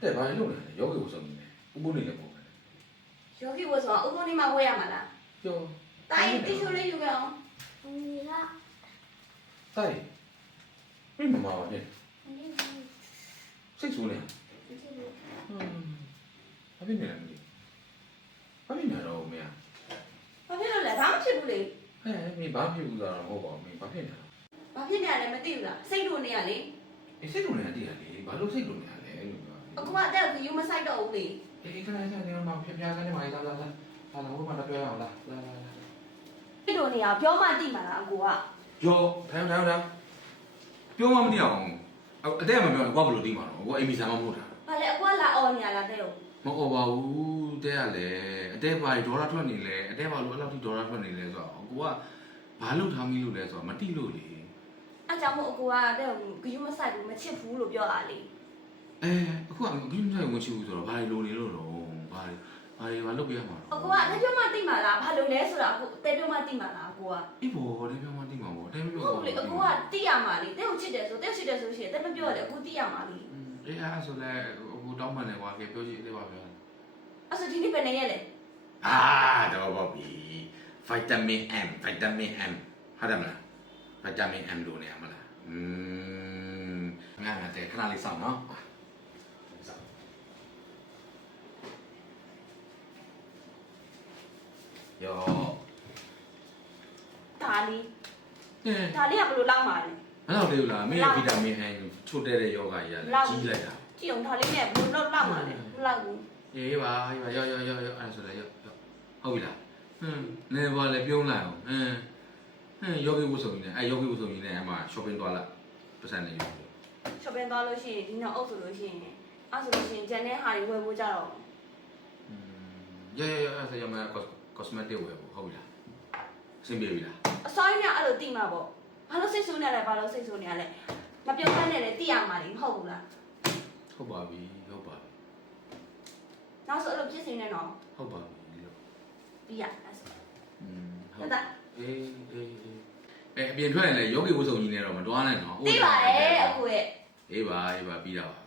တဲ့ဘာလို့လဲယောဂီဝဆုံးနေတယ်ဥပုပ်နေလည်းပေါ့ယောဂီဝတ်ဆိုဥပုပ်နေမှာဝတ်ရမှာလားပြောတိုင်းတိချိုးလေးယူခဲ့အောင် 你啦， တိုက်ပြမမပါနဲ့စိတ်ဆိုးနေဘာဖြစ်နေလဲမသိဘာဖြစ်နေတော့မင်း ဘာဖြစ်လို့လဲဘာမှဖြစ်ဘူးလေ ဟဲ့မင်းဘာဖြစ်ဘူးလားဟုတ်ပါဘူးမင်းဘာဖြစ်နေလဲ ဘာဖြစ်နေရလဲမသိဘူးလားစိတ်တို့နေရလေ စိတ်ဆိုးနေတာတည်ရလေဘာလို့စိတ်ဆိုးနေရလဲလို့ပြော အခုမှတဲ့ကယူမဆိုင်တော့ဘူးလေ အေးခဏခဏနေမှာဖျားဖျားကနေမှာလာလာလာလာဝတ်မှာတော့ပြောရအောင်လာလာလာ စိတ်တို့နေရပြောမှသိမှာလားအကိုက ပြောထိုင်ပြောမှမသိအောင်အတဲ့မပြောရင်ကွာဘယ်လိုသိမှာတော့ကိုအိမ်မီဆန်မမဟုတ်တာ ဘာလဲအကိုကလာအော်နေရလားတဲ့ မဟုတ်ပါဘူးတဲ့ကလည်းအတဲ့ဘာဒေါ်လာထွက်နေလဲအတဲ့ဘာလို့အဲ့လောက်ထိဒေါ်လာထွက်နေလဲဆိုတော့ကိုကဘာလို့ထားမိလို့လဲဆိုတော့မတိလို့လေ အဲ့ကြောင့်မို့အကိုကတဲ့ကယူမဆိုင်ဘူးမချစ်ဘူးလို့ပြောတာလေ အခုကဂိမ်းဆိုင်ဝင်ချဘူးဆိုတော့ဘာလို့နေလို့တော့ဘာလုပ်ပြရမှာ အကိုကလည်းပြောမှသိမှာလားဘာလို့လဲဆိုတာအကိုတဲပြောမှသိမှာလားအကိုက အေးဘောတဲ့ပြောမှသိမှာပေါ့တဲ့ပြော ဟုတ်လေအကိုကသိရမှာလေတဲ့ကိုချစ်တယ်ဆိုတဲ့ချစ်တယ်ဆိုရှင်တဲ့မပြောရတယ်အကိုသိရမှာလေ အေးအဲ့ဆိုလဲဟိုတောင်းပန်နေကွာကဲပြောကြည့်သေးပါဗျာ အဲ့ဆိုဒီနေ့ပဲနေရလေ တော့ပေါ့ပြီဗိုက်တာမင် M ဟုတ်တယ်မလားဗိုက်တာမင် M လို့နေရမလားငါတဲ့ခဏလေးစောင့်နော်ယော ဒါလေးကဘယ်လိုလောက်မှာလဲ အဲ့တော့လေလားမင်းရဲ့ဗီတာမင် M ချို့တဲ့ယောဂကြီးရလဲကြီးလိုက်တာ ကြည့်အောင်ဒါလေးနဲ့ဘယ်လိုလောက်မှာလဲလောက်ဘူး အေးပါရောအဲ့ဆိုလဲရောဟုတ်ပြီလားနေပါလေပြုံးလိုက်အောင်ယောဂီဝတ်စုံကြီးနဲ့အဲ့ယောဂီဝတ်စုံကြီးနဲ့အမှ shopping သွားလိုက်ပတ်စံနေယူ shopping သွားလို့ရှိရင်ဒီနောက်အုပ်ဆိုလို့ရှိရင်အဲ့ဆိုလို့ရှိရင်ဂျန်တဲ့ဟာတွေဝယ်ဖို့ကြတော့ အဲ့ဆိုရမယ် cosmetic ဝယ်ဖို့ဟုတ်ပြီလားအဆင်ပြေပြီလား အစောကြီးကအဲ့လိုတိမှာပေါ့ဘာလို့စိတ်ဆိုးနေလဲဘာလို့စိတ်ဆိုးနေရလဲမပြောခိုင်းနဲ့လေတိရမှာလေမဟုတ်ဘူးလား ဟုတ်ပါပြီ နောက်ဆိုအဲ့လိုဖြစ်နေတယ်နော် ဟုတ်ပါပြီလို့ ပြီးရအဲ့ဆို ဟုတ်တာအေးအပြင်ထွက်ရင်လေယောဂီဝတ်စုံကြီးနဲ့တော့မတွားနဲ့နော် သိပါတယ်အကိုရဲ့ အေးပါပြီးတာပါ